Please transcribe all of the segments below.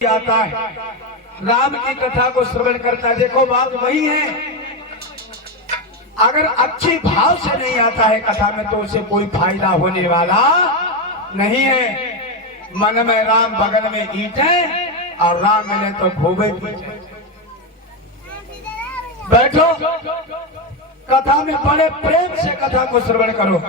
आता है, राम की कथा को श्रवण करता है। देखो बात वही है, अगर अच्छी भाव से नहीं आता है कथा में तो उसे कोई फायदा होने वाला नहीं है। मन में राम बगल में ईंटें और राम मिले तो भोगे पीछे। बैठो कथा में बड़े प्रेम से कथा को श्रवण करो।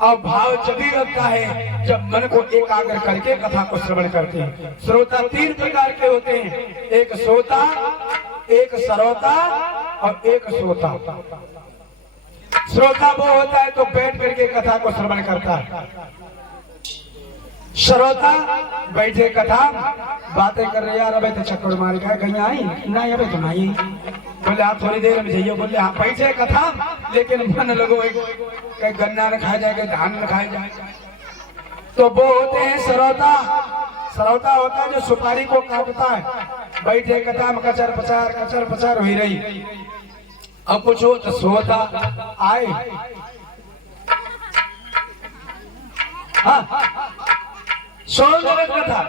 और भाव जभी लगता है जब मन को एकाग्र करके कथा को श्रवण करते हैं। श्रोता तीन प्रकार के होते हैं, एक श्रोता, एक श्रोता और एक श्रोता। श्रोता वो होता है तो बैठ करके कथा को श्रवण करता है। श्रोता बैठे कथा बातें कर रहे, यार अबे तो चक्कर मार गया, कहीं आई नहीं, अबे तुम आई, बोले आप थोड़ी देर में जाइए, बोले हाँ बैठे कथा लेकिन मन लगो कहीं गन्ना न खाया जाए, कहीं धान न खाया जाए। तो वो होते हैं श्रोता। श्रोता होता है जो सुपारी को काटता है। बैठे कथा में कचर पचार हो रही। अब कुछ हो तो श्रोता आए, हाँ सुन कथा।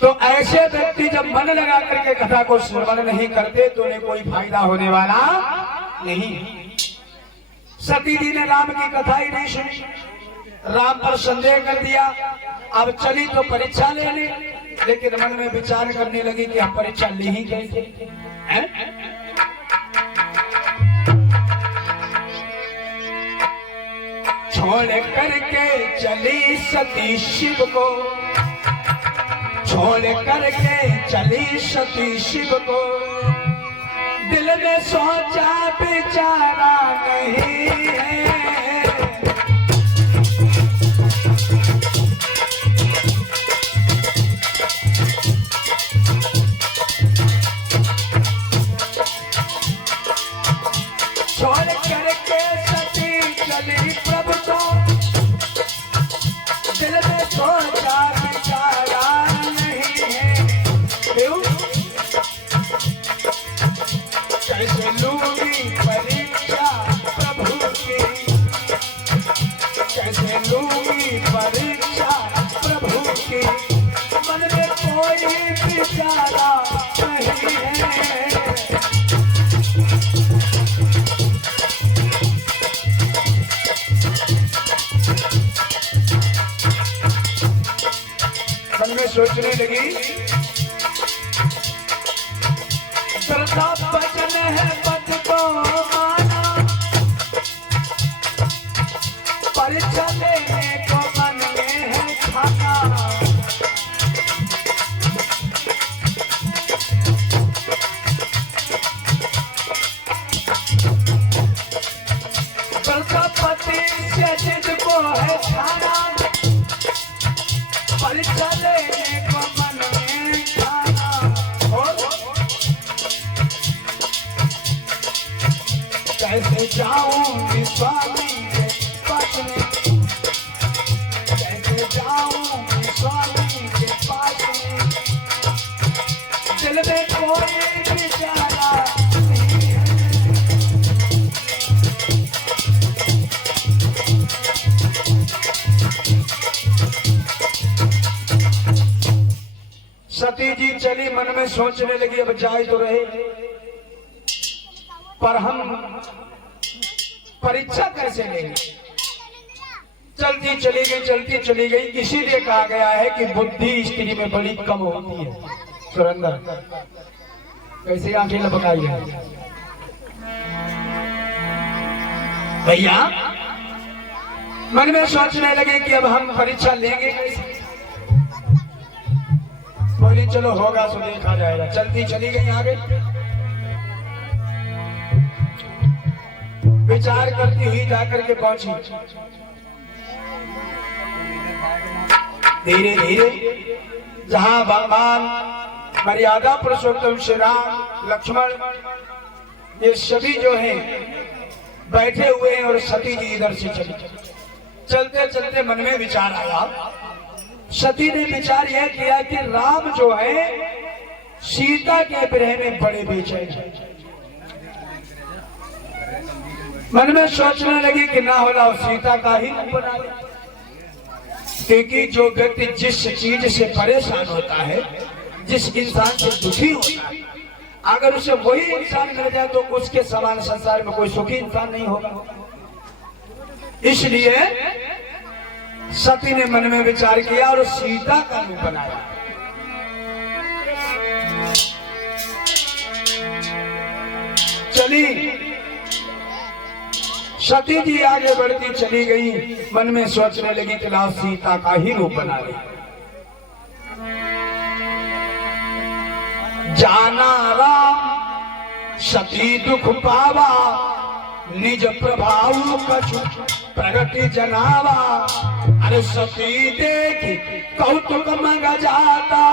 तो ऐसे व्यक्ति जब मन लगा करके कथा को श्रवण नहीं करते तो उन्हें कोई फायदा होने वाला नहीं। सती जी ने राम की कथा ही नहीं सुनी, राम पर संदेह कर दिया। अब चली तो परीक्षा लेने, लेकिन मन में विचार करने लगी कि हम परीक्षा ले ही गए थे। छोड़ करके चली सती शिव को, छोड़ करके चली सती शिव को, दिल में सोचा बेचारा नहीं है। छोड़ करके सती चली प्रभु को, दिल में सोचा बेचारा नहीं है। क्यों? कैसे लूंगी परीक्षा प्रभु की, कैसे लूंगी परीक्षा प्रभु की, मन में कोई विचारा नहीं है। मन में सोचने लगी, श्रद्धा वचन है पथ को माना, परीक्षा लेने को मन में है खाना। प्रजापति से जिसको है खाना, परीक्षा लेने को मन में खाना। कैसे जाऊंगी स्वामी के पास में, कैसे जाऊंगी स्वामी के पास में, दिल में कोई विचारा नहीं है। सती जी चली, मन में सोचने लगी अब जाए तो रहे, पर हम परीक्षा कैसे लेंगे। चलती चली गई। इसीलिए कहा गया है कि बुद्धि स्त्री में बड़ी कम होती है। सुरेंद्र कैसे आंखें लपकाई है भैया। मन में सोचने लगे कि अब हम परीक्षा लेंगे कैसे। बोली चलो होगा सो देखा जाएगा। चलती चली गई आगे, विचार करती हुई जाकर के पहुंची। धीरे धीरे जहां भगवान मर्यादा पुरुषोत्तम श्री राम, लक्ष्मण ये सभी जो हैं बैठे हुए हैं और सती जी इधर से चली। चलते चलते मन में विचार आया। सती ने विचार यह किया कि राम जो है सीता के विरह में बड़े बेचैन हैं। मन में सोचने लगी कि ना होला सीता का ही बना ले। क्योंकि जो व्यक्ति जिस चीज से परेशान होता है, जिस इंसान से दुखी होता है, अगर उसे वही इंसान मिल जाए तो उसके समान संसार में कोई सुखी इंसान नहीं होगा। इसलिए सती ने मन में विचार किया और सीता का रूप बनाया। चली सती जी आगे बढ़ती चली गई, मन में सोचने लगी कि लाओ सीता का ही रूप बना ले। जाना राम सती दुख पावा, निज प्रभाव कछु प्रगति जनावा। अरे सती देखी कौतुक मग जाता,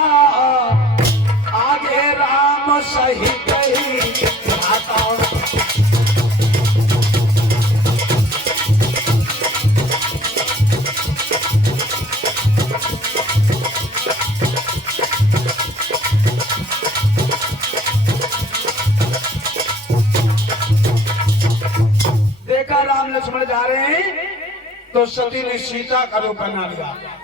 आगे राम सहित ही जाता। देखा राम लक्ष्मण जा रहे हैं तो सती ने सीता का रूप बना लिया।